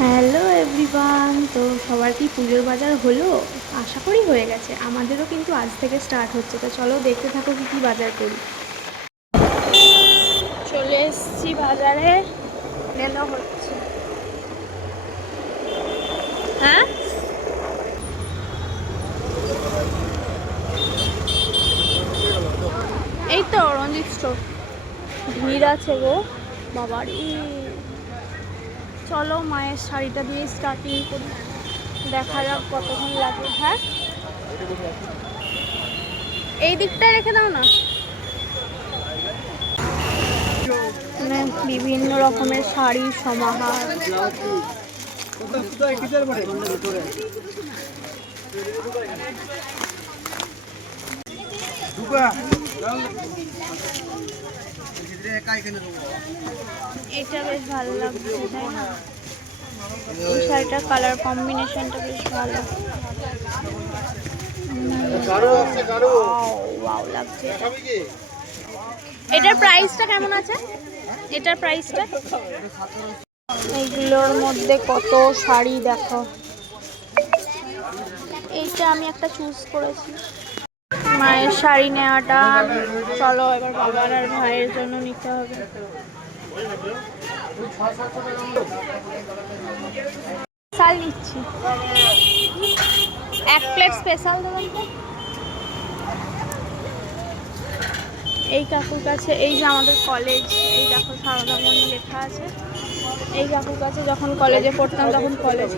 Hello everyone, তো সবার কি পুজোর বাজার হলো? আশা করি হয়ে গেছে। আমাদেরও কিন্তু আজ থেকে স্টার্ট হচ্ছে, তো চলো দেখতে থাকো কী কী বাজার করি। চলে এসছি বাজারে, নেওয়া হচ্ছে। হ্যাঁ, এই তো রঞ্জিত স্টোর। ভিড় আছে গো বাবারি। চলো মায়ের শাড়িটা দিয়ে স্টার্টিং করি, দেখা যাক কতক্ষণ লাগে। হ্যাঁ, এই দিকটায় রেখে দাও না। মানে বিভিন্ন রকমের শাড়ির সমাহার। এটা বেশ ভালো লাগছে, তাই না? এই শাড়িটার কালার কম্বিনেশনটা বেশ ভালো। ওয়াও লাগছে। এটার প্রাইসটা কেমন আছে? এটার প্রাইসটা? এইগুলোর মধ্যে কত শাড়ি দেখো। এইটা আমি একটা চুজ করেছি, মায়ের শাড়ি নেওয়াটা। চলো এবার বাবার আর ভাইয়ের জন্য নিতে হবে। স্পেশাল নিচ্ছি, এক প্লেট স্পেশাল দেবেন তো। এই কাকুর কাছে, এই যে আমাদের কলেজ, এই দেখো সারদামণি লেখা আছে। এই কাকুর কাছে যখন কলেজে পড়তাম তখন কলেজ।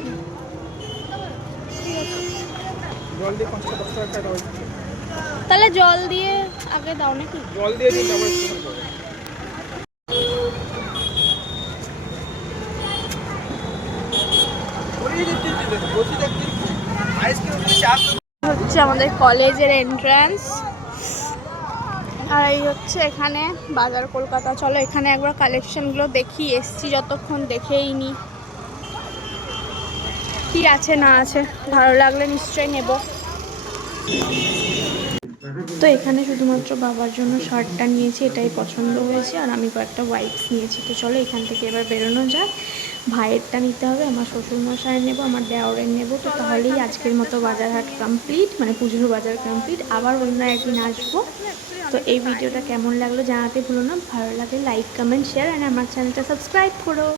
তাহলে জল দিয়ে আগে দাও নাকি? জল দিয়ে দিন। হচ্ছে আমাদের কলেজের এন্ট্রান্স, আর এই হচ্ছে এখানে বাজার কলকাতা। চলো এখানে একবার কালেকশনগুলো দেখি, এসছি যতক্ষণ দেখেই নি কি আছে না আছে, ভালো লাগলে নিশ্চয়ই নেব। তো এখানে শুধুমাত্র বাবার জন্য শার্টটা নিয়েছি, এটাই পছন্দ হয়েছে, আর আমি কয়েকটা ওয়াইপস নিয়েছি। তো চলো এখান থেকে এবার বেরোনো যাক। ভাইয়েরটা নিতে হবে, আমার শ্বশুরমশাইয়ের নেবো, আমার দেওরের নেবো। তো তাহলেই আজকের মতো বাজার হাট কমপ্লিট, মানে পুজোর বাজার কমপ্লিট। আবার অন্য একদিন আসবো। তো এই ভিডিওটা কেমন লাগলো জানাতে ভুলো না। ভালো লাগলে লাইক, কমেন্ট, শেয়ার, আর আমার চ্যানেলটা সাবস্ক্রাইব করো।